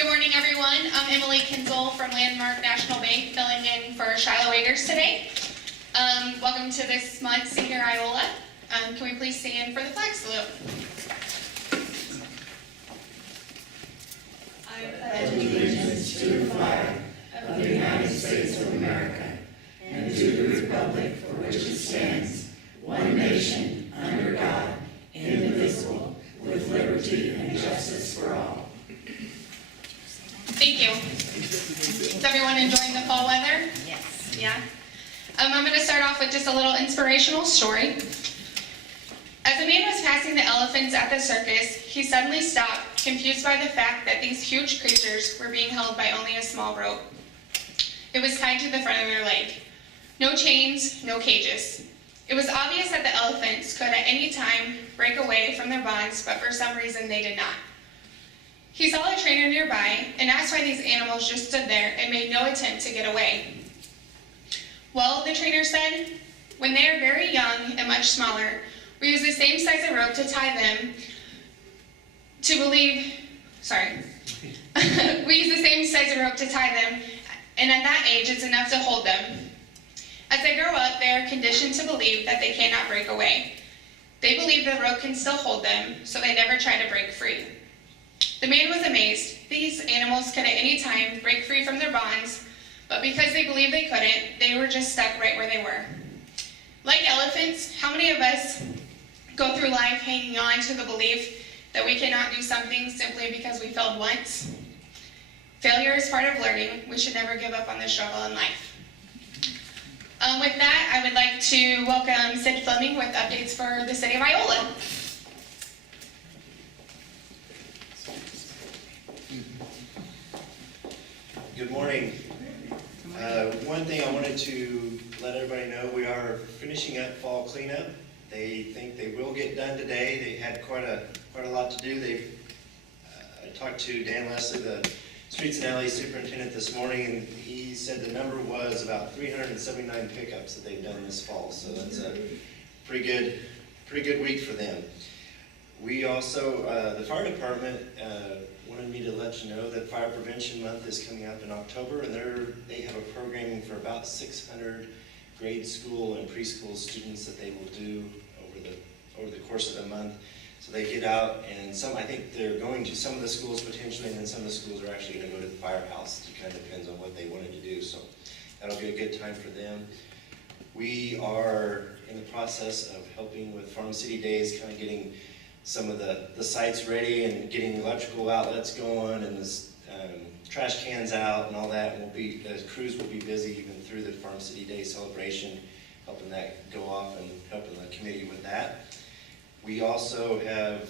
Good morning, everyone. I'm Emily Kinzel from Landmark National Bank, filling in for Shiloh Wagers today. Welcome to this month's Senior Iola. Can we please stand for the flag salute? I pledge allegiance to the flag of the United States of America and to the republic for which it stands, one nation, under God, indivisible, with liberty and justice for all. Thank you. Is everyone enjoying the fall weather? Yes. Yeah? I'm going to start off with just a little inspirational story. As a man was passing the elephants at the circus, he suddenly stopped, confused by the fact that these huge creatures were being held by only a small rope. It was tied to the front of their leg. No chains, no cages. It was obvious that the elephants could at any time break away from their bonds, but for some reason they did not. He saw a trainer nearby and asked why these animals just stood there and made no attempt to get away. Well, the trainer said, when they are very young and much smaller, we use the same size of rope to tie them we use the same size of rope to tie them, and at that age it's enough to hold them. As they grow up, they are conditioned to believe that they cannot break away. They believe the rope can still hold them, so they never try to break free. The man was amazed. These animals could at any time break free from their bonds, but because they believed they couldn't, they were just stuck right where they were. Like elephants, how many of us go through life hanging on to the belief that we cannot do something simply because we failed once? Failure is part of learning. We should never give up on the struggle in life. With that, I would like to welcome Sid Fleming with updates for the city of Iola. Good morning. One thing I wanted to let everybody know, we are finishing up fall cleanup. They think they will get done today. They had quite a lot to do. I talked to Dan Leslie, the Streets and Alleys Superintendent, this morning, and he said the number was about 379 pickups that they've done this fall. So that's a pretty good week for them. We also, the fire department wanted me to let you know that Fire Prevention Month is coming up in October, and they have a programming for about 600 grade school and preschool students that they will do over the course of the month. So they get out, and I think they're going to some of the schools potentially, and then some of the schools are actually going to go to the firehouse. It kind of depends on what they wanted to do. So that'll be a good time for them. We are in the process of helping with Farm City Days, kind of getting some of the sites ready and getting electrical outlets going and the trash cans out and all that. And the crews will be busy even through the Farm City Day celebration, helping that go off and helping the committee with that. We also have,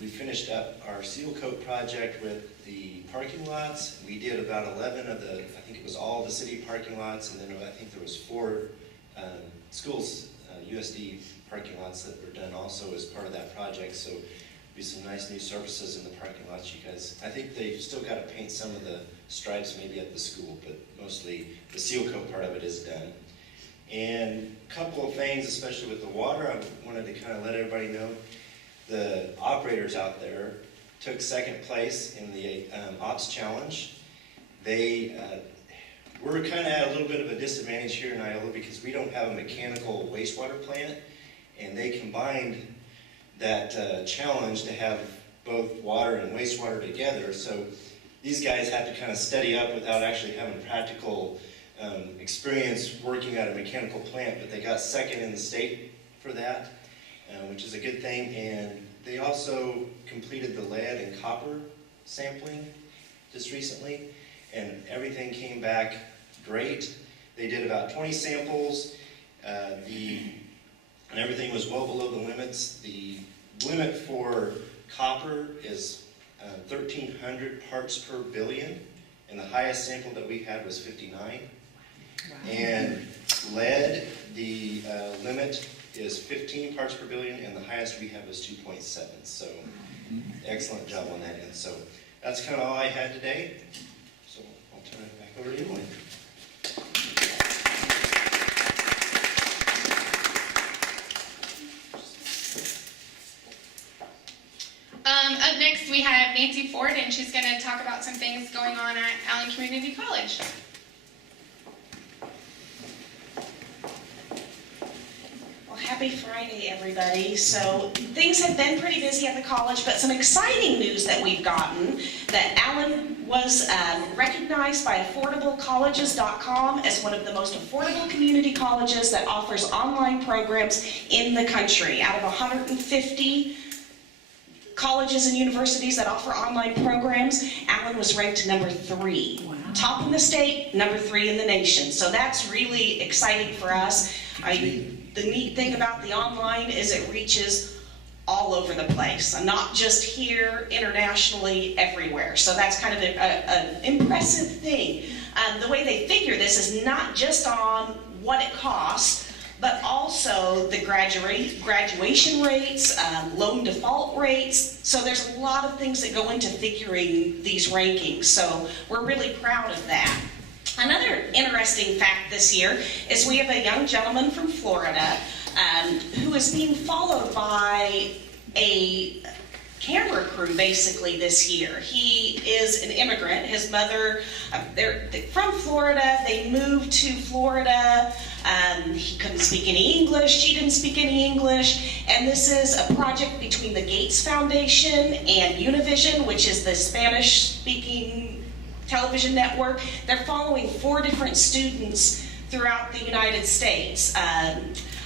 we finished up our seal coat project with the parking lots. We did about 11 of I think it was all the city parking lots, and then I think there was 4 schools, USD parking lots that were done also as part of that project. So be some nice new surfaces in the parking lots, you guys. I think they've still got to paint some of the stripes maybe at the school, but mostly the seal coat part of it is done. And a couple of things, especially with the water, I wanted to kind of let everybody know the operators out there took second place in the Ops Challenge. We're kind of at a little bit of a disadvantage here in Iola because we don't have a mechanical wastewater plant, and they combined that challenge to have both water and wastewater together. So these guys have to kind of steady up without actually having practical experience working at a mechanical plant, but they got second in the state for that, which is a good thing. And they also completed the lead and copper sampling just recently, and everything came back great. They did about 20 samples, and everything was well below the limits. The limit for copper is 1,300 parts per billion, and the highest sample that we had was 59. Wow. And lead, the limit is 15 parts per billion, and the highest we have was 2.7. So excellent job on that end. So that's kind of all I had today. So I'll turn it back over to you, Emily. Up Up next, we have Nancy Ford, and she's going to talk about some things going on at Allen Community College. Happy Friday, everybody. So things have been pretty busy at the college, but some exciting news that we've gotten, that Allen was recognized by AffordableColleges.com as one of the most affordable community colleges that offers online programs in the country. Out of 150 colleges and universities that offer online programs, Allen was ranked number 3. Wow. Top in the state, number 3 in the nation. So that's really exciting for us. The neat thing about the online is it reaches all over the place, not just here, internationally, everywhere. So that's kind of an impressive thing. The way they figure this is not just on what it costs, but also the graduation rates, loan default rates. So there's a lot of things that go into figuring these rankings. So we're really proud of that. Another interesting fact this year is we have a young gentleman from Florida who is being followed by a camera crew basically this year. He is an immigrant. His mother, they're from Florida. They moved to Florida. He couldn't speak any English. She didn't speak any English. And this is a project between the Gates Foundation and Univision, which is the Spanish-speaking television network. They're following 4 different students throughout the United States.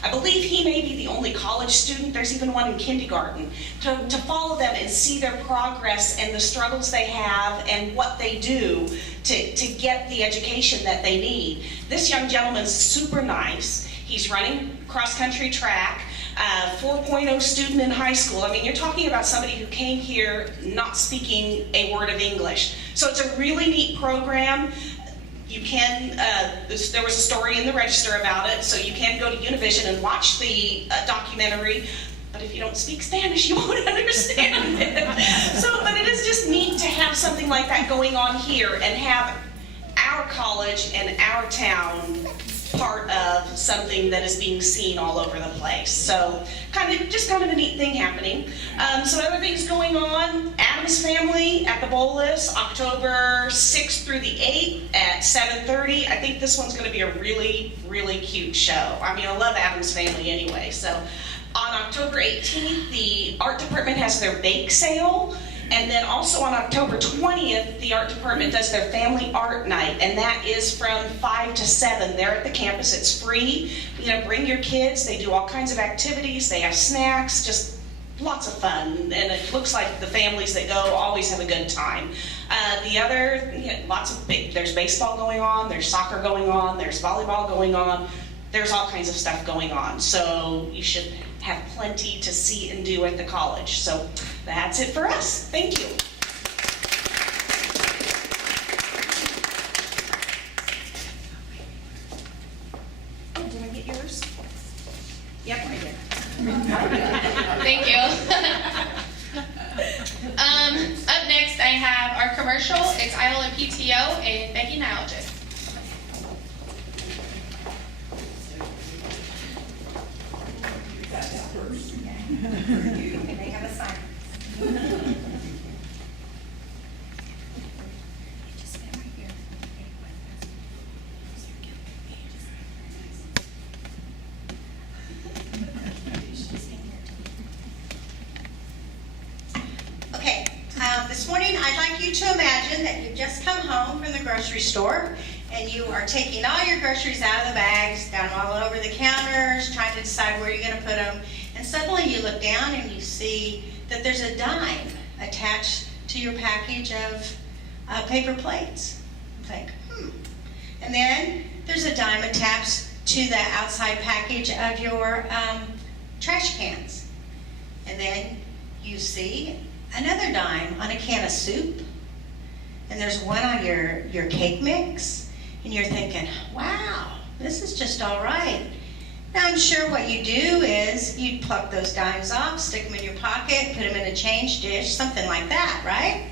I believe he may be the only college student. There's even one in kindergarten. To follow them and see their progress and the struggles they have and what they do to get the education that they need. This young gentleman's super nice. He's running cross-country track. 4.0 student in high school. I mean, you're talking about somebody who came here not speaking a word of English. So it's a really neat program. You can, there was a story in the Register about it, so you can go to Univision and watch the documentary, but if you don't speak Spanish, you won't understand it. But it is just neat to have something like that going on here and have our college and our town part of something that is being seen all over the place. So kind of a neat thing happening. Some other things going on. Adam's Family at the Bolus, October 6th through the 8th at 7:30. I think this one's going to be a really, really cute show. I mean, I love Adam's Family anyway. So on October 18th, the art department has their bake sale. And then also on October 20th, the art department does their family art night, and that is from 5 to 7 there at the campus. It's free. You know, bring your kids. They do all kinds of activities. They have snacks, just lots of fun. And it looks like the families that go always have a good time. There's baseball going on, there's soccer going on, there's volleyball going on. There's all kinds of stuff going on. So you should have plenty to see and do at the college. So that's it for us. Thank you. Oh, did I get yours? Yep, I did. Thank you. Up next, I have our commercial. It's Iola PTO and Becky Nilgis. They have a sign. Okay, this morning I'd like you to imagine that you've just come home from the grocery store and you are taking all your groceries out of the bags, down all over the counters, trying to decide where you're going to put them. And suddenly you look down and you see that there's a dime attached to your package of paper plates. You think, And then there's a dime attached to the outside package of your trash cans. And then you see another dime on a can of soup. And there's one on your cake mix. And you're thinking, wow, this is just all right. Now, I'm sure what you do is you pluck those dimes off, stick them in your pocket, put them in a change dish, something like that, right?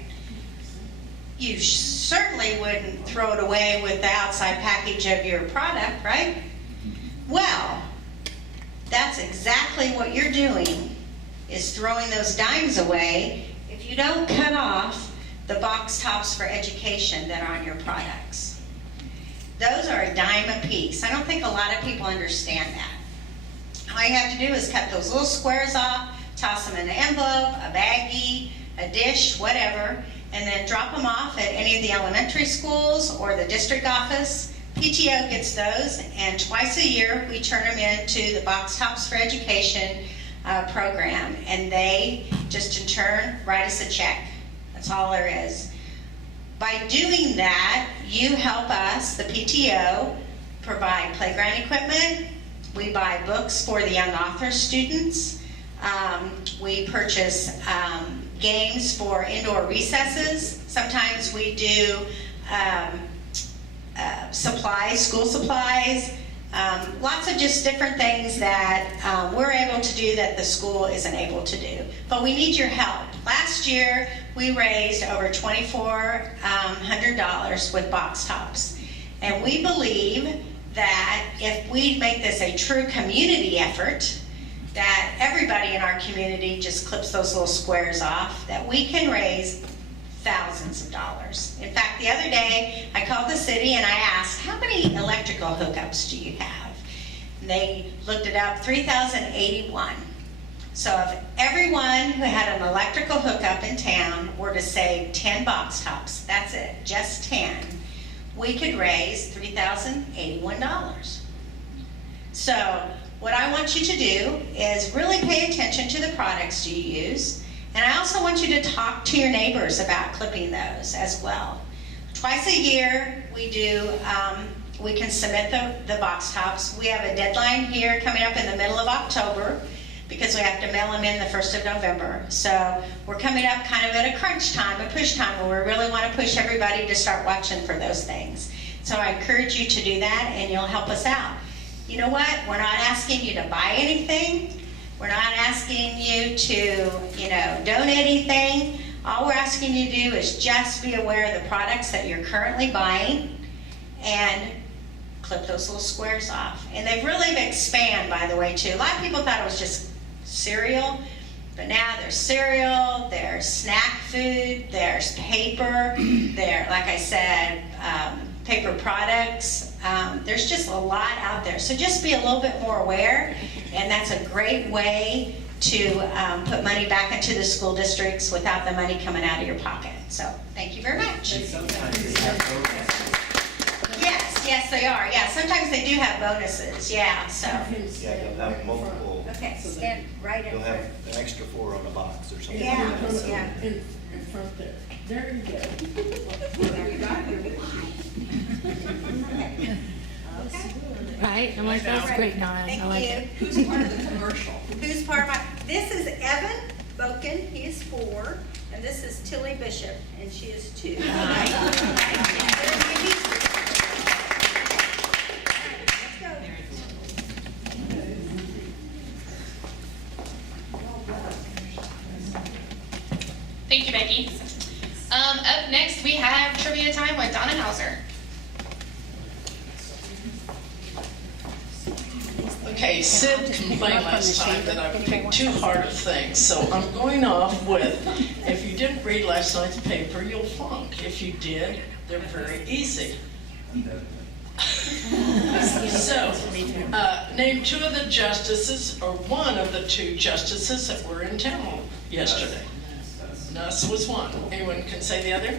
You certainly wouldn't throw it away with the outside package of your product, right? Well, that's exactly what you're doing, is throwing those dimes away if you don't cut off the box tops for education that are on your products. Those are a dime a piece. I don't think a lot of people understand that. All you have to do is cut those little squares off, toss them in an envelope, a baggie, a dish, whatever, and then drop them off at any of the elementary schools or the district office. PTO gets those, and twice a year we turn them into the Box Tops for Education program, and they just in turn write us a check. That's all there is. By doing that, you help us, the PTO, provide playground equipment. We buy books for the young author students. We purchase games for indoor recesses. Sometimes we do supplies, school supplies, lots of just different things that we're able to do that the school isn't able to do. But we need your help. Last year, we raised over $2,400 with box tops. And we believe that if we make this a true community effort, that everybody in our community just clips those little squares off, that we can raise thousands of dollars. In fact, the other day, I called the city and I asked, how many electrical hookups do you have? And they looked it up, 3,081. So if everyone who had an electrical hookup in town were to save 10 box tops, that's it, just 10, we could raise $3,081. So what I want you to do is really pay attention to the products you use. And I also want you to talk to your neighbors about clipping those as well. Twice a year, we can submit the box tops. We have a deadline here coming up in the middle of October because we have to mail them in the 1st of November. So we're coming up kind of at a crunch time, a push time, where we really want to push everybody to start watching for those things. So I encourage you to do that, and you'll help us out. You know what? We're not asking you to buy anything. We're not asking you to, donate anything. All we're asking you to do is just be aware of the products that you're currently buying and clip those little squares off. And they've really expanded, by the way, too. A lot of people thought it was just cereal, but now there's cereal, there's snack food, there's paper, like I said, paper products. There's just a lot out there. So just be a little bit more aware, and that's a great way to put money back into the school districts without the money coming out of your pocket. So thank you very much. Yes, they are. Yeah, sometimes they do have bonuses. Yeah, so. Yeah, you'll have multiple, Okay, stand right in you'll front. have an extra 4 on the box or something. Yeah, like that. yeah. In front there. There you go. Right? I'm like, that's great, Nora. I like it. Who's part of the commercial? Who's part of my, this is Evan Boken, he is 4, and this is Tilly Bishop, and she is 2. Thank you, Becky. Up next, we have trivia time with Donna Hauser. Okay, Sid complained last time that I picked too hard of things, so I'm going off with, if you didn't read last night's paper, you'll flunk. If you did, they're very easy. So, name 2 of the justices, or 1 of the 2 justices that were in town yesterday. Nuss was 1. Anyone can say the other?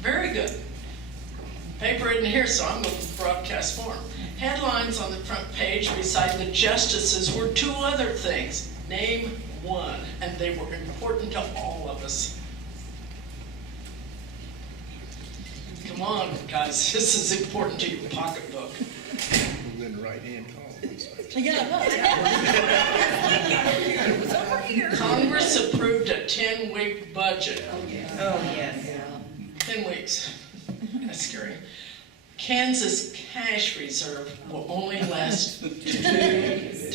Very good. Paper isn't here, so I'm going to broadcast form. Headlines on the front page beside the justices were 2 other things. Name 1, and they were important to all of us. Come on, guys, this is important to your pocketbook. In the right-hand column. Congress approved a 10-week budget. Oh, yes. 10 weeks. That's scary. Kansas cash reserve will only last 2 days.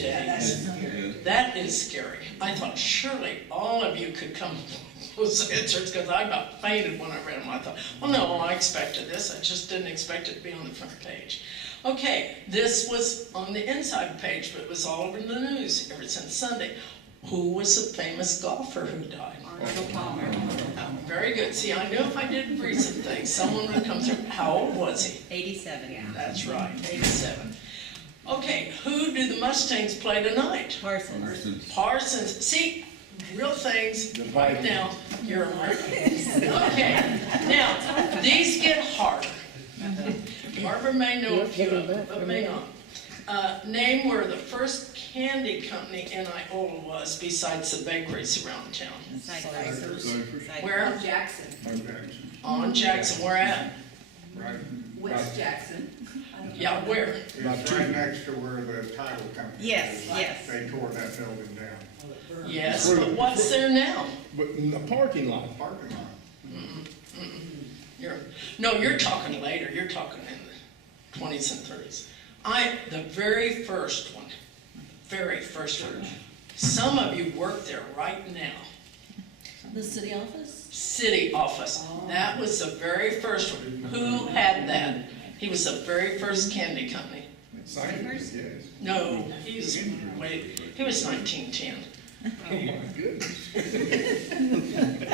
That is scary. I thought surely all of you could come with those answers, because I about fainted when I read them. I thought, well, no, I expected this. I just didn't expect it to be on the front page. Okay, this was on the inside page, but it was all over the news ever since Sunday. Who was the famous golfer who died? Very good. See, I knew if I did recent things, someone would come through. How old was he? 87. Yeah. That's right, 87. Okay, who do the Mustangs play tonight? Parsons. Parsons. See, real things right now. You're American. Okay, now, these get harder. Barbara may know a few of them, but may not. Name where the first candy company in Iola was besides the bakeries around town. Where? Jackson. On Jackson. Where at? Right, West Jackson. Yeah, where? it's right next to where the title company Yes, is. yes. They tore that building down, Yes, but what's there now? But in the parking lot. parking lot. You're talking later. You're talking in the 20s and 30s. The very first one. Some of you work there right now. The city office? City office. That was the very first one. Who had that? He was the very first candy company. Cyphers? Yes. No, he was 1910. Oh my goodness.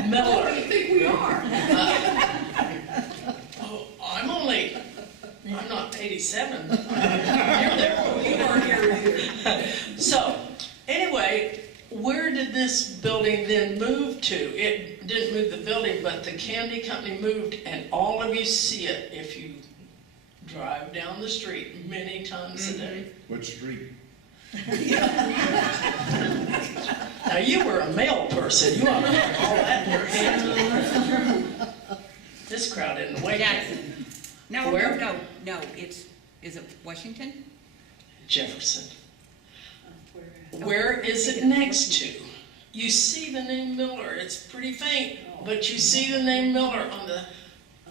Miller. I think we are. I'm not 87. You're there. You weren't here. So, anyway, where did this building then move to? It didn't move the building, but the candy company moved, and all of you see it if you drive down the street many times a day. What street? Now, you were a male person. You ought to have all that in your head. This crowd isn't waiting. Jackson. No, Where? no, is it Washington? Jefferson. Where is it next to? You see the name Miller. It's pretty faint, but you see the name Miller on the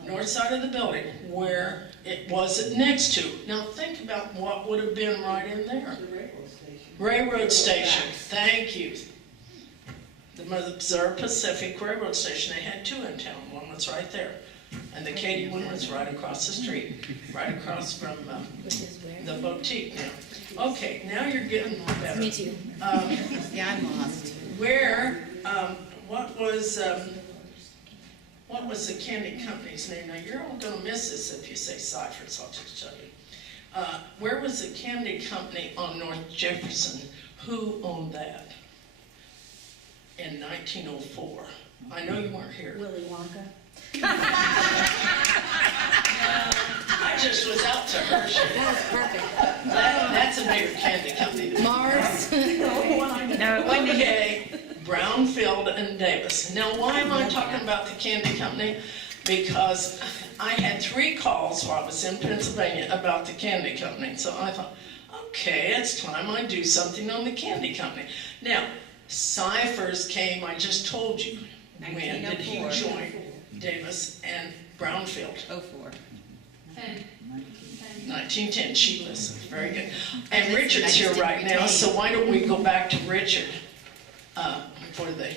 north side of the building. Where was it next to? Now think about what would have been right in there. Railroad station. Thank you. The Missouri Pacific Railroad Station. They had two in town. One was right there. And the Katy one was right across the street, right across from the boutique now. Okay, now you're getting more better. Me too. Yeah, I'm lost. Where, what was the candy company's name? Now, you're all gonna miss this if you say Cyphers, I'll just tell you. Where was the candy company on North Jefferson? Who owned that in 1904? I know you weren't here. Willy Wonka. I just was out to Hershey. That's perfect. That's a bigger candy company. Mars. Okay, Brownfield and Davis. Now, why am I talking about the candy company? Because I had 3 calls while I was in Pennsylvania about the candy company. So I thought, okay, it's time I do something on the candy company. Now, Cyphers came, I just told you. When did he 1904. join Davis and Brownfield? 04. 1910, she listens, very good. And Richard's here right now, so why don't we go back to Richard for the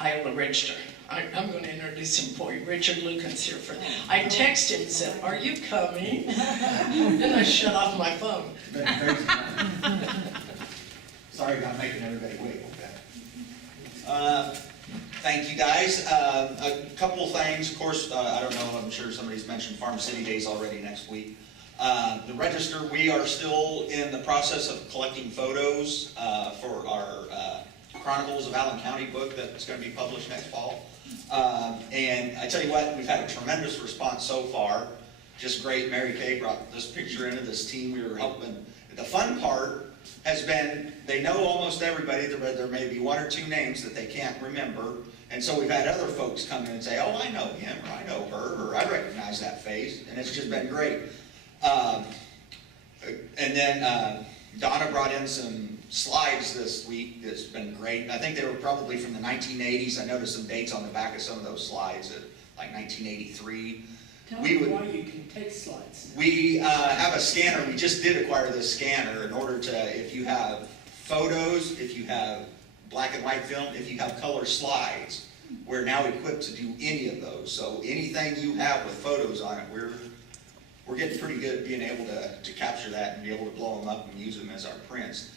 Iola Register. I'm going to introduce him for you. Richard Lucan's here for, I texted him and said, are you coming? Then I shut off my phone. Sorry about making everybody wait like that. Thank you, guys. A couple things. Of course, I don't know, I'm sure somebody's mentioned Farm City Days already next week. The register, we are still in the process of collecting photos for our Chronicles of Allen County book that's going to be published next fall. And I tell you what, we've had a tremendous response so far. Just great. Mary Kay brought this picture into this team we were helping. The fun part has been, they know almost everybody. There may be 1 or 2 names that they can't remember. And so we've had other folks come in and say, oh, I know him, or I know her, or I recognize that face. And it's just been great. And then Donna brought in some slides this week that's been great. I think they were probably from the 1980s. I noticed some dates on the back of some of those slides, like 1983. Tell me why you can take slides. We have a scanner. We just did acquire this scanner in order to, if you have photos, if you have black and white film, if you have color slides, we're now equipped to do any of those. So anything you have with photos on it, we're getting pretty good at being able to capture that and be able to blow them up and use them as our prints.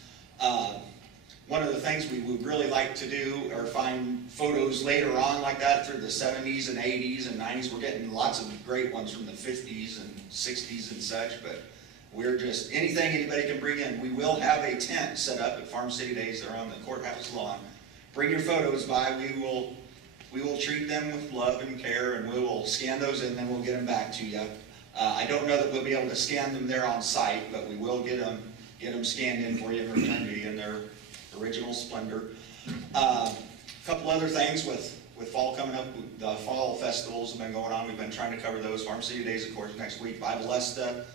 one of the things we would really like to do are find photos later on like that through the 70s and 80s and 90s. We're getting lots of great ones from the 50s and 60s and such, but we're just, anything anybody can bring in. We will have a tent set up at Farm City Days there on the courthouse lawn. Bring your photos by. We will treat them with love and care, and we will scan those in, and then we'll get them back to you. I don't know that we'll be able to scan them there on site, but we will get them scanned in for you and returned to you in their original splendor. A couple other things with fall coming up. The fall festivals have been going on. We've been trying to cover those. Farm City Days, of course, next week. Bible Esta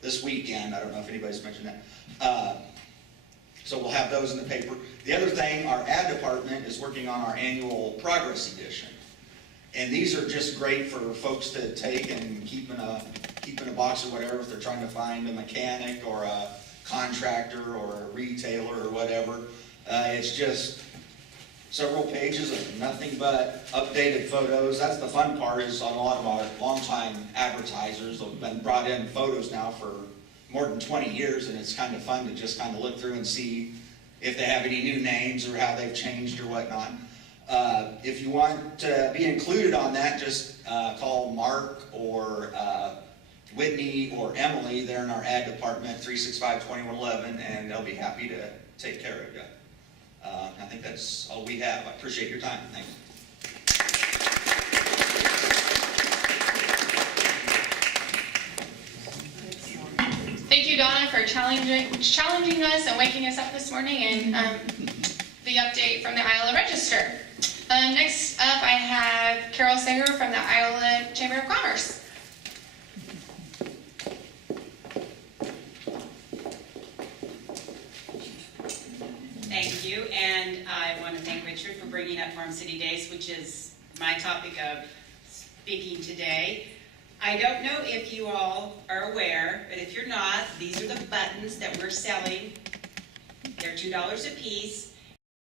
this weekend. I don't know if anybody's mentioned that. So we'll have those in the paper. The other thing, our ad department is working on our annual Progress Edition. And these are just great for folks to take and keep in a box or whatever if they're trying to find a mechanic or a contractor or a retailer or whatever. It's just several pages of nothing but updated photos. That's the fun part, is on a lot of our longtime advertisers have been brought in photos now for more than 20 years, and it's kind of fun to just kind of look through and see if they have any new names or how they've changed or whatnot. If you want to be included on that, just call Mark or Whitney or Emily. They're in our ad department, 365-2111, and they'll be happy to take care of you. I think that's all we have. I appreciate your time. Thanks. Thank you, Donna, for challenging us and waking us up this morning, and the update from the Iola Register. Next up, I have Carol Sager from the Iola Chamber of Commerce. Thank you, and I want to thank Richard for bringing up Farm City Days, which is my topic of speaking today. I don't know if you all are aware, but if you're not, these are the buttons that we're selling. They're $2 a piece.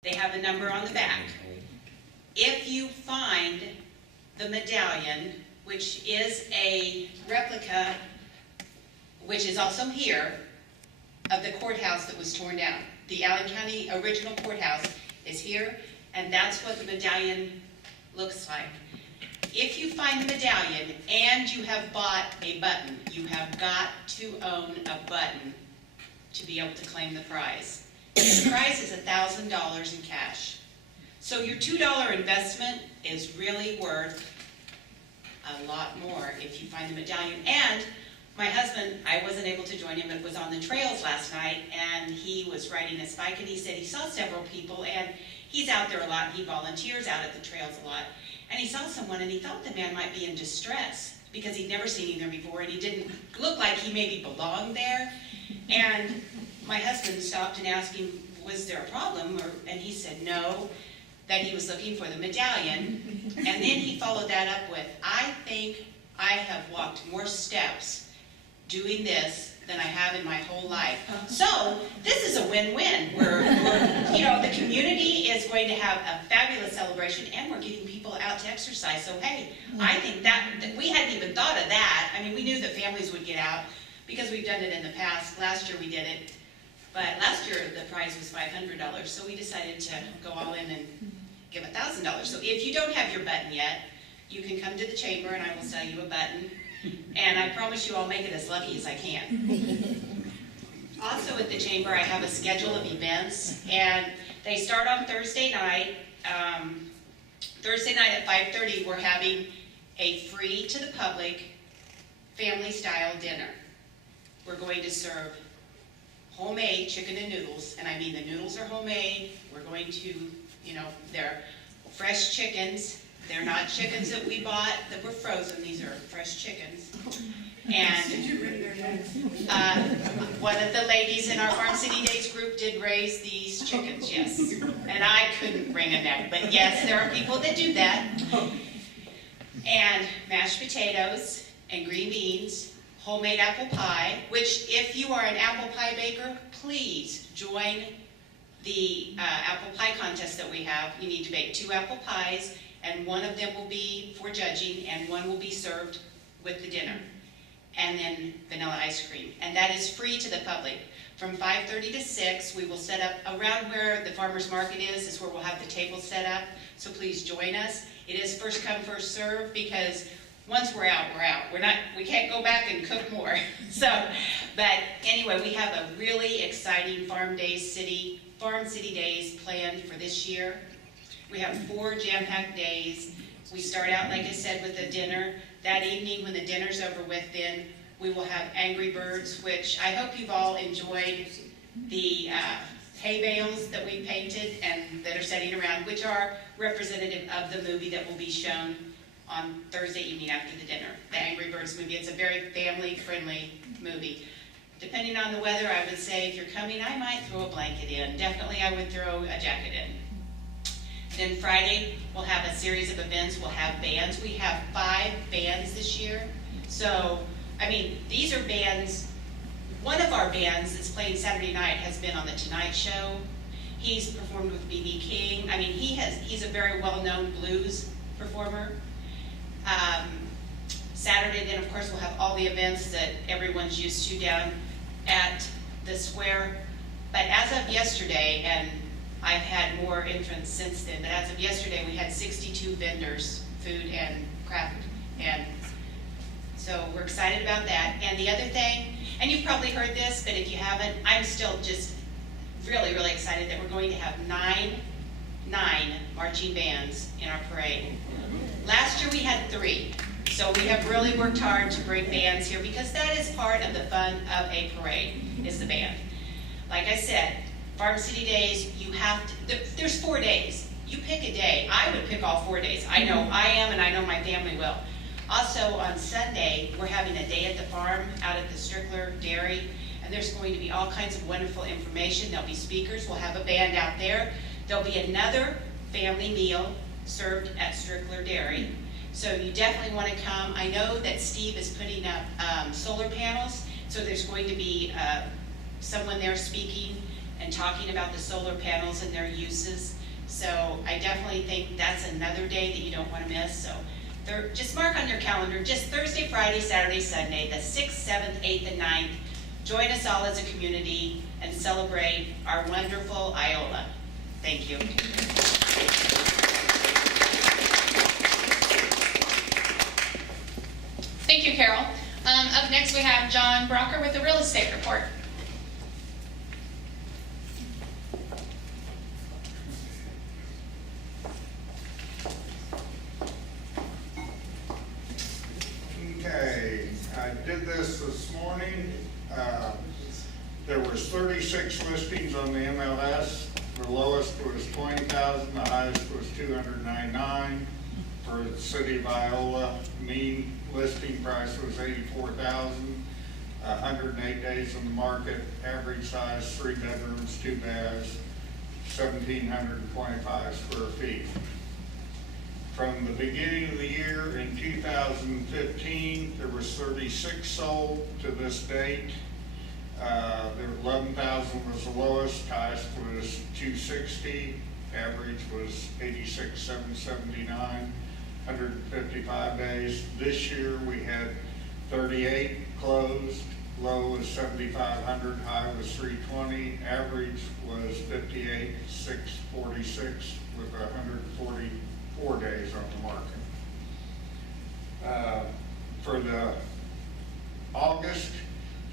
They have a number on the back. If you find the medallion, which is a replica, which is also here, of the courthouse that was torn down. The Allen County original courthouse is here, and that's what the medallion looks like. If you find the medallion and you have bought a button, you have got to own a button to be able to claim the prize. The prize is $1,000 in cash. So your $2 investment is really worth a lot more if you find the medallion. And my husband, I wasn't able to join him, but was on the trails last night, and he was riding his bike, and he said he saw several people, and he's out there a lot, he volunteers out at the trails a lot, and he saw someone, and he thought the man might be in distress, because he'd never seen him there before, and he didn't look like he maybe belonged there. And my husband stopped and asked him, was there a problem? And he said no, that he was looking for the medallion. And then he followed that up with, I think I have walked more steps doing this than I have in my whole life. So this is a win-win. The community is going to have a fabulous celebration, and we're getting people out to exercise. So hey, I think that we hadn't even thought of that. I mean, we knew that families would get out because we've done it in the past. Last year we did it, but last year the prize was $500. So we decided to go all in and give $1,000. So if you don't have your button yet, you can come to the chamber and I will sell you a button. And I promise you I'll make it as lucky as I can. Also at the chamber I have a schedule of events, and they start on Thursday night. Thursday night at 5:30 we're having a free to the public family style dinner. We're going to serve homemade chicken and noodles, and I mean the noodles are homemade. We're going to, they're fresh chickens. They're not chickens that we bought that were frozen. These are fresh chickens. And one of the ladies in our Farm City Days group did raise these chickens, yes. And I couldn't wring a neck, but yes, there are people that do that. And mashed potatoes and green beans, homemade apple pie, which if you are an apple pie baker, please join the apple pie contest that we have. You need to bake 2 apple pies, and one of them will be for judging, and one will be served with the dinner. and then vanilla ice cream. And that is free to the public. From 5:30 to 6, we will set up around where the farmer's market is where we'll have the tables set up. So please join us. It is first come, first serve, because once we're out, we're out. We can't go back and cook more. But anyway, we have a really exciting Farm City Days planned for this year. We have 4 jam-packed days. We start out, like I said, with a dinner. That evening, when the dinner's over with, then we will have Angry Birds, which I hope you've all enjoyed the hay bales that we painted and that are sitting around, which are representative of the movie that will be shown on Thursday evening after the dinner, the Angry Birds movie. It's a very family-friendly movie. Depending on the weather, I would say if you're coming, I might throw a blanket in. Definitely I would throw a jacket in. Then Friday, we'll have a series of events. We'll have bands. We have 5 bands this year. So, I mean, these are bands. One of our bands that's playing Saturday night has been on The Tonight Show. He's performed with B.B. King. I mean, he's a very well-known blues performer. Saturday, then, of course, we'll have all the events that everyone's used to down at the square. But as of yesterday, and I've had more entrants since then, but as of yesterday, we had 62 vendors, food and craft, and so we're excited about that. And the other thing, and you've probably heard this, but if you haven't, I'm still just really, really excited that we're going to have nine marching bands in our parade. Last year we had 3, so we have really worked hard to bring bands here because that is part of the fun of a parade, is the band. Like I said, Farm City Days, you have to, there's 4 days. You pick a day. I would pick all 4 days. I know I am, and I know my family will. Also, on Sunday, we're having a day at the farm out at the Strickler Dairy, and there's going to be all kinds of wonderful information. There'll be speakers. We'll have a band out there. There'll be another family meal served at Strickler Dairy. So you definitely want to come. I know that Steve is putting up solar panels, so there's going to be someone there speaking and talking about the solar panels and their uses. So I definitely think that's another day that you don't want to miss. So just mark on your calendar, just Thursday, Friday, Saturday, Sunday, the 6th, 7th, 8th, and 9th. Join us all as a community and celebrate our wonderful Iola. Thank you. Thank you, Carol. Up next, we have John Brocker with the real estate report. Okay, I did this morning. There was 36 listings on the MLS. The lowest was 20,000, the highest was 299. For the city of Iola, mean listing price was 84,000. 108 days on the market, average size 3 bedrooms, 2 baths, 1,725 square feet. From the beginning of the year in 2015, there was 36 sold to this date. There 11,000 was the lowest, highest was 260, average was 86,779, 155 days. This year we had 38 closed, low was 7,500, high was 320, average was 58,646 with 144 days on the market. For the August,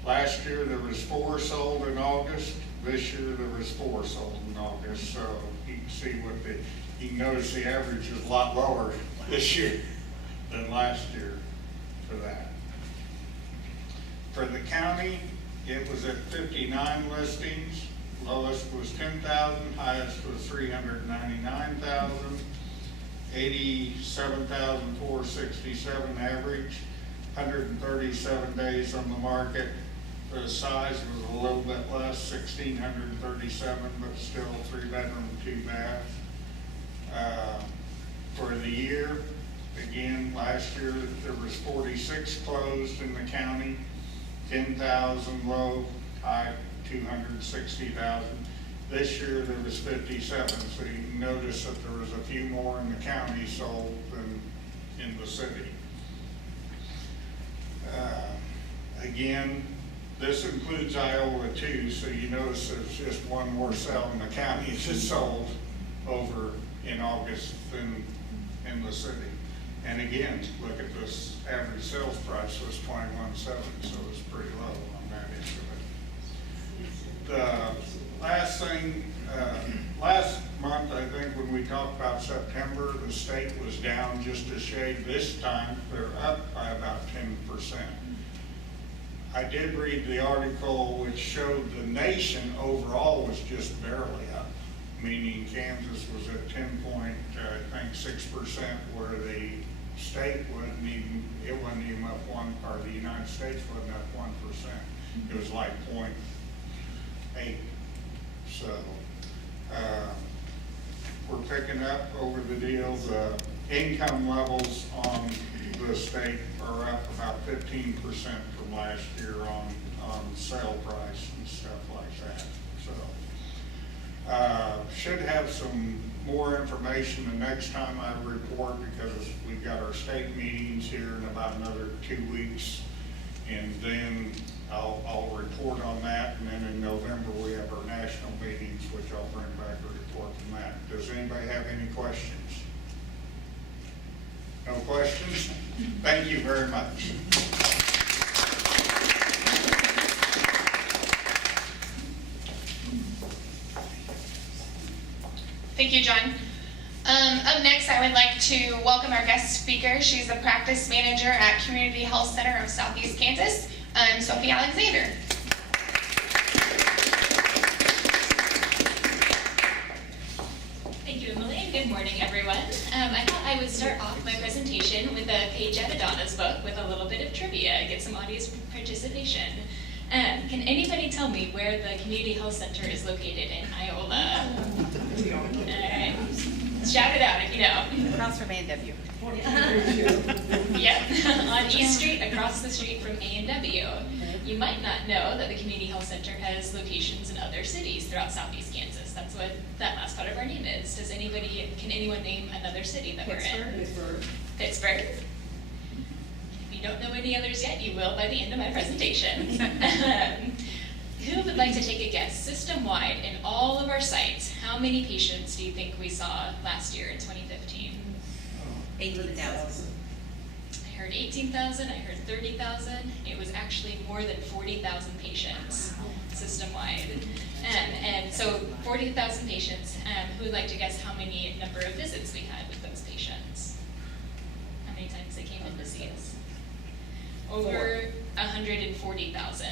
last year there was 4 sold in August. This year there was 4 sold in August. So you can see you can notice the average is a lot lower this year than last year for that. For the county, it was at 59 listings. Lowest was 10,000, highest was 399,000. 87,467 average, 137 days on the market. The size was a little bit less, 1,637, but still 3 bedroom, 2 bath. For the year, again, last year there was 46 closed in the county, 10,000 low, high 260,000. This year there was 57, so you can notice that there was a few more in the county sold than in the city. Again, this includes Iola too, so you notice there's just one more cell in the county that's sold over in August than in the city. And again, look at this average sales price was $21.7, so it's pretty low on that end of it. The last thing, last month, I think when we talked about September, the state was down just a shade. This time, they're up by about 10%. I did read the article which showed the nation overall was just barely up, meaning Kansas was at 6%, where the state wasn't even up or the United States wasn't up 1%. It was like 0.8. So we're picking up over the deal. The income levels on the state are up about 15% from last year on sale price and stuff like that. So should have some more information the next time I report, because we've got our state meetings here in about another 2 weeks, and then I'll report on that, and then in November we have our national meetings, which I'll bring back a report from that. Does anybody have any questions? No questions? Thank you very much. Thank you, John. Up next, I would like to welcome our guest speaker. She's the practice manager at Community Health Center of Southeast Kansas, Sophie Alexander. Thank you, Emily, and good morning, everyone. I thought I would start off my presentation with a page out of Donna's book with a little bit of trivia, get some audience participation. Can anybody tell me where the Community Health Center is located in Iola? All right. Shout it out if you know. Across from A&W. Yep, on East Street, across the street from A&W. You might not know that the Community Health Center has locations in other cities throughout Southeast Kansas. That's what that last part of our name is. Can anyone name another city that we're in? Pittsburgh. If you don't know any others yet, you will by the end of my presentation. Who would like to take a guess, system-wide, in all of our sites, how many patients do you think we saw last year in 2015? 18,000. I heard 18,000, I heard 30,000. It was actually more than 40,000 patients system-wide. And so 40,000 patients, who would like to guess how many number of visits we had with those patients? How many times they came in to see us? Over 140,000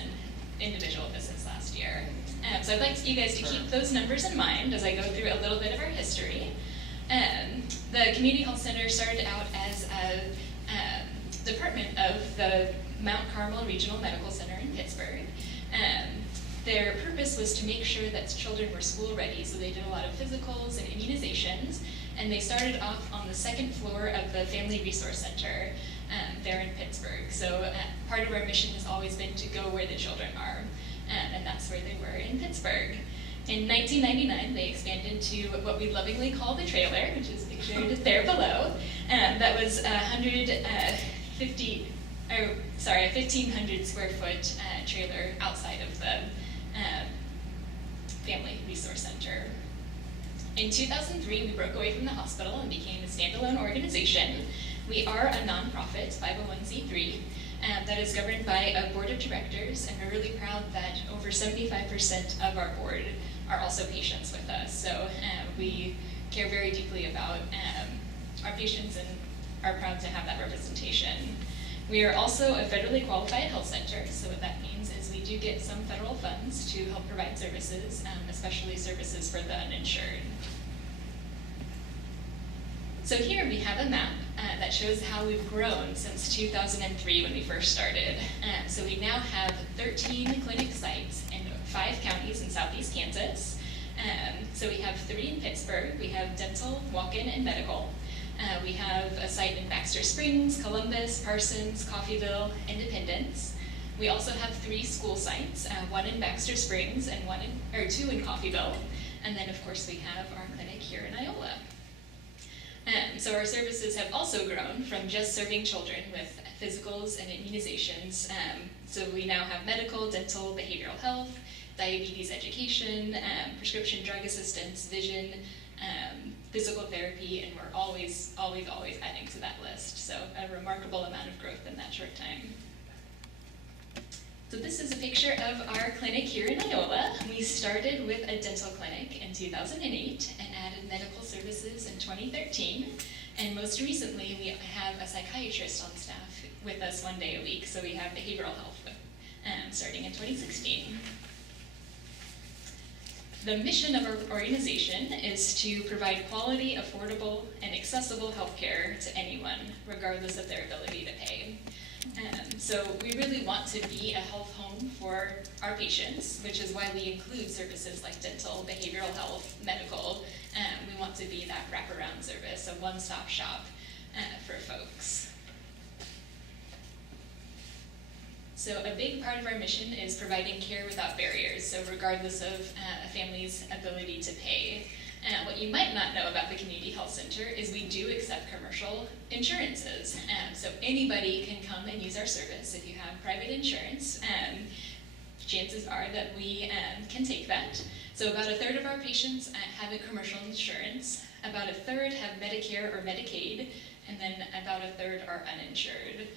individual visits last year. So I'd like you guys to keep those numbers in mind as I go through a little bit of our history. The Community Health Center started out as a department of the Mount Carmel Regional Medical Center in Pittsburgh. Their purpose was to make sure that children were school ready, so they did a lot of physicals and immunizations, and they started off on the second floor of the Family Resource Center there in Pittsburgh. So part of our mission has always been to go where the children are, and that's where they were in Pittsburgh. In 1999, they expanded to what we lovingly call the trailer, which is pictured there below. That was a 1,500 square foot trailer outside of the Family Resource Center. In 2003, we broke away from the hospital and became a standalone organization. We are a nonprofit, 501c3, that is governed by a board of directors, and we're really proud that over 75% of our board are also patients with us. So we care very deeply about our patients and are proud to have that representation. We are also a federally qualified health center, so what that means is we do get some federal funds to help provide services, especially services for the uninsured. So here we have a map that shows how we've grown since 2003 when we first started. So we now have 13 clinic sites in 5 counties in Southeast Kansas. So we have 3 in Pittsburgh. We have dental, walk-in, and medical. We have a site in Baxter Springs, Columbus, Parsons, Coffeyville, Independence. We also have 3 school sites, 1 in Baxter Springs and 2 in Coffeyville. And then of course we have our clinic here in Iola. So So our services have also grown from just serving children with physicals and immunizations. So we now have medical, dental, behavioral health, diabetes education, prescription drug assistance, vision, physical therapy, and we're always adding to that list. So a remarkable amount of growth in that short time. So this is a picture of our clinic here in Iola. We started with a dental clinic in 2008 and added medical services in 2013. And most recently, we have a psychiatrist on staff with us 1 day a week. So we have behavioral health starting in 2016. The mission of our organization is to provide quality, affordable, and accessible healthcare to anyone, regardless of their ability to pay. So we really want to be a health home for our patients, which is why we include services like dental, behavioral health, medical. We want to be that wraparound service, a one-stop shop for folks. So a big part of our mission is providing care without barriers, so regardless of a family's ability to pay. What you might not know about the Community Health Center is we do accept commercial insurances. So anybody can come and use our service. If you have private insurance, chances are that we can take that. So about a third of our patients have a commercial insurance, about a third have Medicare or Medicaid, and then about a third are uninsured.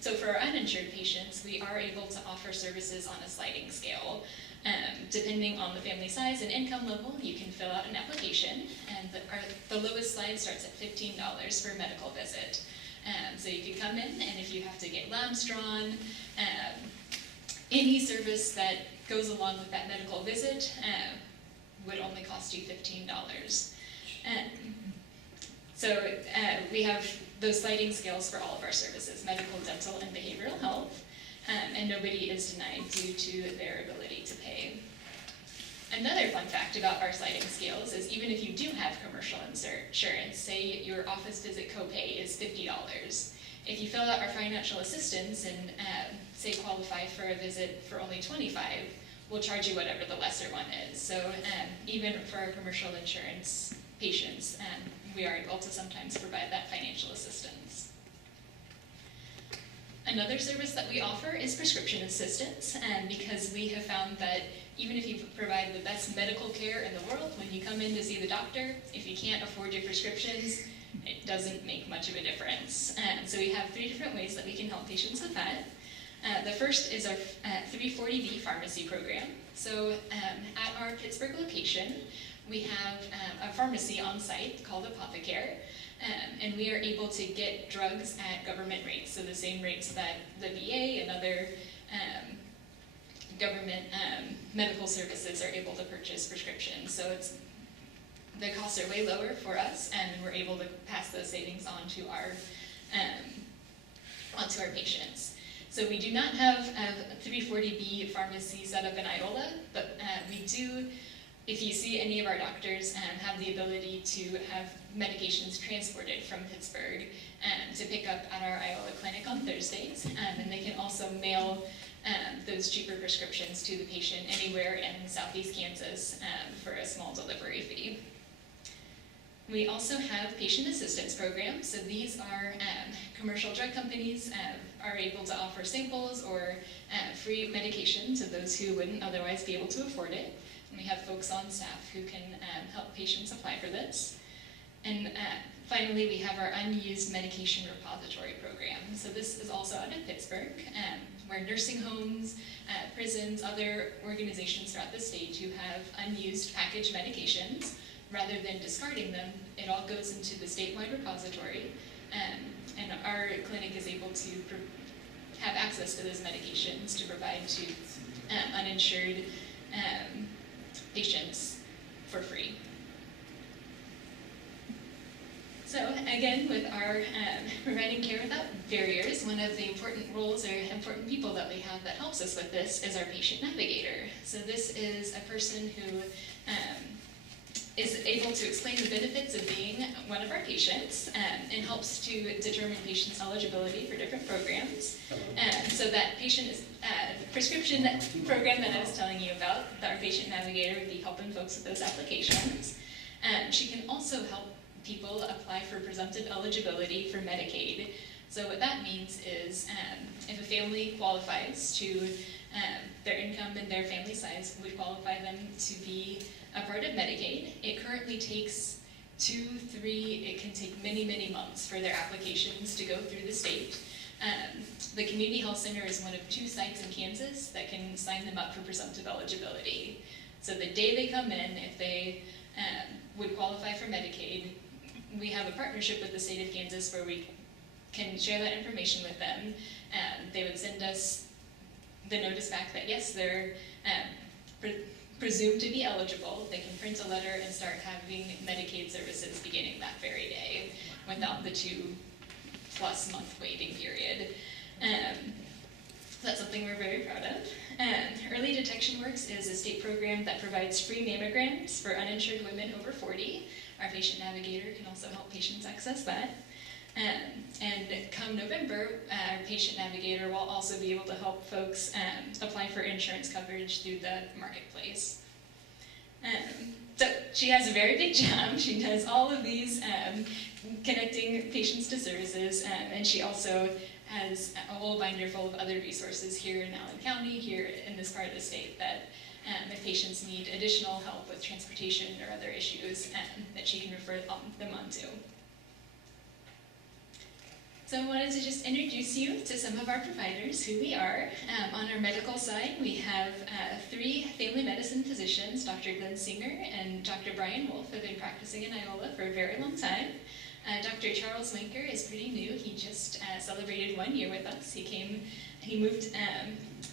So for our uninsured patients, we are able to offer services on a sliding scale. Depending on the family size and income level, you can fill out an application, and the lowest slide starts at $15 for a medical visit. So you can come in, and if you have to get labs drawn, any service that goes along with that medical visit would only cost you $15. So we have those sliding scales for all of our services, medical, dental, and behavioral health. And nobody is denied due to their ability to pay. Another fun fact about our sliding scales is even if you do have commercial insurance, say your office visit copay is $50, if you fill out our financial assistance and say qualify for a visit for only $25, we'll charge you whatever the lesser one is. So even for our commercial insurance patients, we are able to sometimes provide that financial assistance. Another service that we offer is prescription assistance, because we have found that even if you provide the best medical care in the world, when you come in to see the doctor, if you can't afford your prescriptions, it doesn't make much of a difference. So we have 3 different ways that we can help patients with that. The first is our 340B pharmacy program. So at our Pittsburgh location, we have a pharmacy on site called Apothecare. And we are able to get drugs at government rates, so the same rates that the VA and other government medical services are able to purchase prescriptions. So the costs are way lower for us, and we're able to pass those savings on to our patients. So we do not have a 340B pharmacy set up in Iola, but we do. If you see any of our doctors have the ability to have medications transported from Pittsburgh to pick up at our Iola clinic on Thursdays, and they can also mail those cheaper prescriptions to the patient anywhere in Southeast Kansas for a small delivery fee. We also have patient assistance programs. So these are commercial drug companies are able to offer samples or free medication to those who wouldn't otherwise be able to afford it. And we have folks on staff who can help patients apply for this. And finally, we have our unused medication repository program. So this is also out of Pittsburgh, where nursing homes, prisons, other organizations throughout the state who have unused packaged medications, rather than discarding them, it all goes into the statewide repository. And our clinic is able to have access to those medications to provide to uninsured patients for free. So again, with our providing care without barriers, one of the important roles or important people that we have that helps us with this is our patient navigator. So this is a person who is able to explain the benefits of being one of our patients and helps to determine patients' eligibility for different programs. So that patient is prescription program that I was telling you about, our patient navigator would be helping folks with those applications. She can also help people apply for presumptive eligibility for Medicaid. So what that means is if a family qualifies to, their income and their family size would qualify them to be a part of Medicaid. It currently takes 2, 3, it can take many, many months for their applications to go through the state. The community health center is one of 2 sites in Kansas that can sign them up for presumptive eligibility. So the day they come in, if they would qualify for Medicaid, we have a partnership with the state of Kansas where we can share that information with them. They would send us the notice back that yes, they're presumed to be eligible. They can print a letter and start having Medicaid services beginning that very day without the 2+ month waiting period. That's something we're very proud of. Early Detection Works is a state program that provides free mammograms for uninsured women over 40. Our patient navigator can also help patients access that. And come November, our patient navigator will also be able to help folks apply for insurance coverage through the marketplace. So she has a very big job. She does all of these connecting patients to services, and she also has a whole binder full of other resources here in Allen County, here in this part of the state, that if patients need additional help with transportation or other issues, that she can refer them on to. So I wanted to just introduce you to some of our providers, who we are. On our medical side, we have 3 family medicine physicians, Dr. Glenn Singer and Dr. Brian Wolf, have been practicing in Iola for a very long time. Dr. Charles Winker is pretty new. He just celebrated 1 year with us. He moved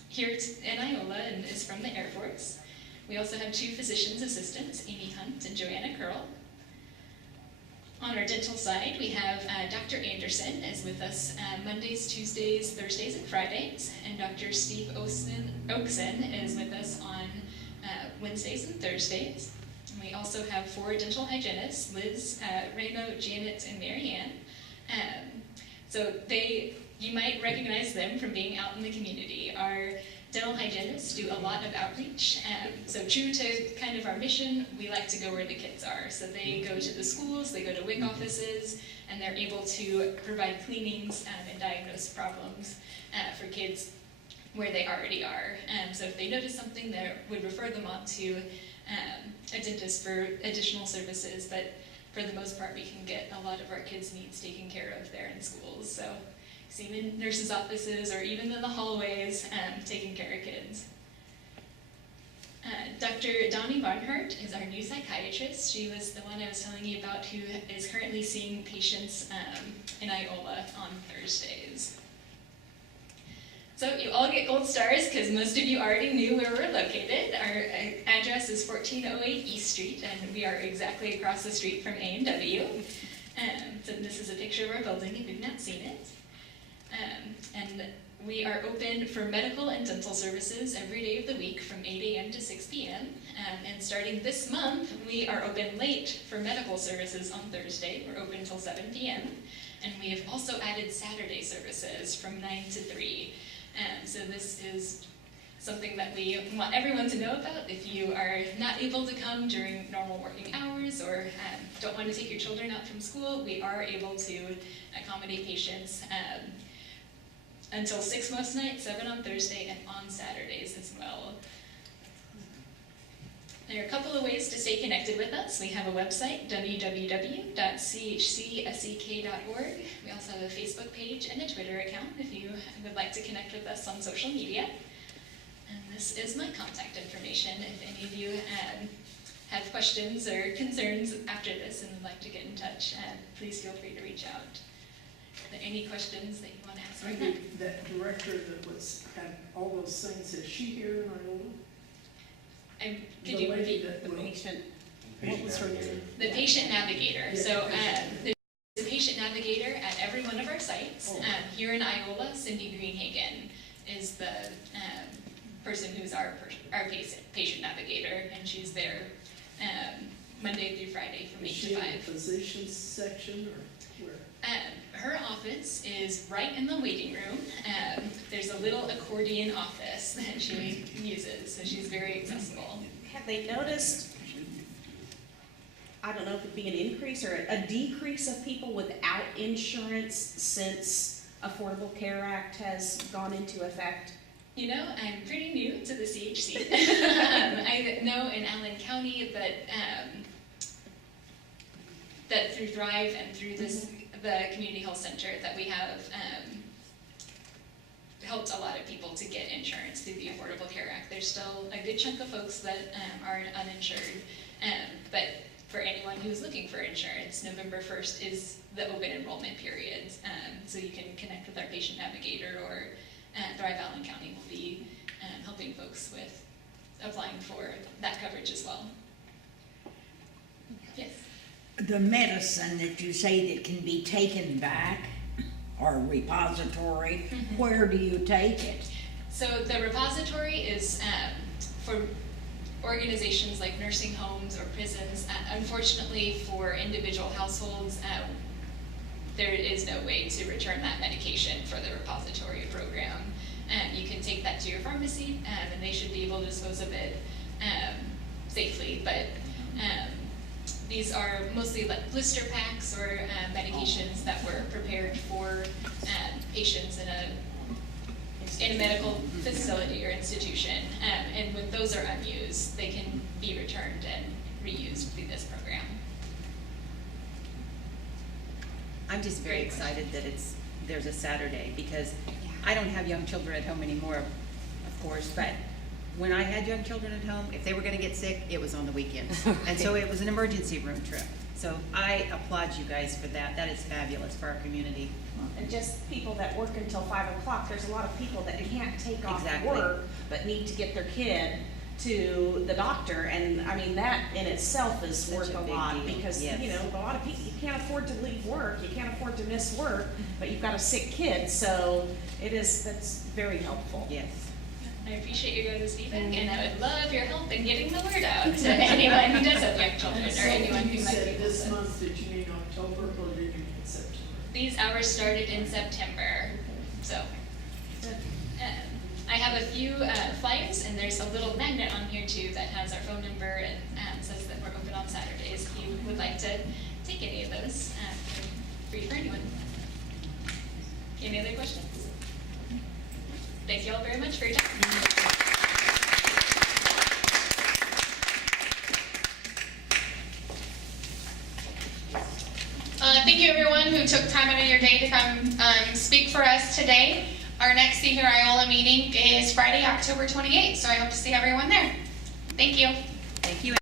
here in Iola and is from the Air Force. We also have 2 physician's assistants, Amy Hunt and Joanna Curl. On our dental side, we have Dr. Anderson is with us Mondays, Tuesdays, Thursdays, and Fridays, and Dr. Steve Oakson is with us on Wednesdays and Thursdays. And we also have 4 dental hygienists, Liz, Raymo, Janet, and Marianne. So you might recognize them from being out in the community. Our dental hygienists do a lot of outreach. So true to kind of our mission, we like to go where the kids are. So they go to the schools, they go to WIC offices, and they're able to provide cleanings and diagnose problems for kids where they already are. So if they notice something, they would refer them on to a dentist for additional services, but for the most part, we can get a lot of our kids' needs taken care of there in schools. So see them in nurses' offices or even in the hallways taking care of kids. Dr. Donnie Barnhart is our new psychiatrist. She was the one I was telling you about who is currently seeing patients in Iola on Thursdays. So you all get gold stars because most of you already knew where we're located. Our address is 1408 East Street, and we are exactly across the street from A&W. So this is a picture of our building if you've not seen it. And we are open for medical and dental services every day of the week from 8 a.m. to 6 p.m. And starting this month, we are open late for medical services on Thursday. We're open until 7 p.m. And we have also added Saturday services from 9 to 3. So this is something that we want everyone to know about. If you are not able to come during normal working hours or don't want to take your children out from school, we are able to accommodate patients until 6 most nights, 7 on Thursday, and on Saturdays as well. There are a couple of ways to stay connected with us. We have a website, www.chcsek.org. We also have a Facebook page and a Twitter account if you would like to connect with us on social media. And this is my contact information. If any of you have questions or concerns after this and would like to get in touch, please feel free to reach out. Are there any questions that you want to ask right now? That director that had all those things, is she here in Iola? Could you repeat the patient? What was her name? The patient navigator. So there's a patient navigator at every one of our sites. Here in Iola, Cindy Greenhagen is the person who's our patient navigator, and she's there Monday through Friday from 8 to 5. Is she in the physician's section or where? Her office is right in the waiting room. There's a little accordion office that she uses, so she's very accessible. Have they noticed I don't know if it'd be an increase or a decrease of people without insurance since Affordable Care Act has gone into effect? You know, I'm pretty new to the CHC. I know in Allen County that through Thrive and through the community health center that we have helped a lot of people to get insurance through the Affordable Care Act. There's still a good chunk of folks that are uninsured, but for anyone who's looking for insurance, November 1st is the open enrollment period. So you can connect with our patient navigator, or Thrive Allen County will be helping folks with applying for that coverage as well. Yes. The medicine that you say that can be taken back, or repository, where do you take it? So the repository is for organizations like nursing homes or prisons. Unfortunately, for individual households, there is no way to return that medication for the repository program. You can take that to your pharmacy, and they should be able to dispose of it safely. But these are mostly like blister packs or medications that were prepared for patients in a medical facility or institution. And when those are unused, they can be returned and reused through this program. I'm just very excited that there's a Saturday, because I don't have young children at home anymore, of course, but when I had young children at home, if they were gonna get sick, it was on the weekends. And so it was an emergency room trip. So I applaud you guys for that. That is fabulous for our community. And just people that work until 5 o'clock, there's a lot of people that can't take off Exactly. work, but need to get their kid to the doctor, and I mean, that in itself is Such worth a a big lot, deal. because, Yes. you know, a lot of people, you can't afford to leave work, you can't afford to miss work, but you've got a sick kid, so that's very helpful. Yes. I appreciate your guys' feedback, and I would love your help in getting the word out to anyone who does have young children or anyone You who might be said able this to. month, did you mean October, or did you mean September? These hours started in September, so. I have a few flyers, and there's a little magnet on here too that has our phone number and says that we're open on Saturdays. If you would like to take any of those, free for anyone. Any other questions? Thank you all very much for your time. Thank you everyone who took time out of your day to come speak for us today. Our next See Here Iola meeting is Friday, October 28th, so I hope to see everyone there. Thank you. Thank you.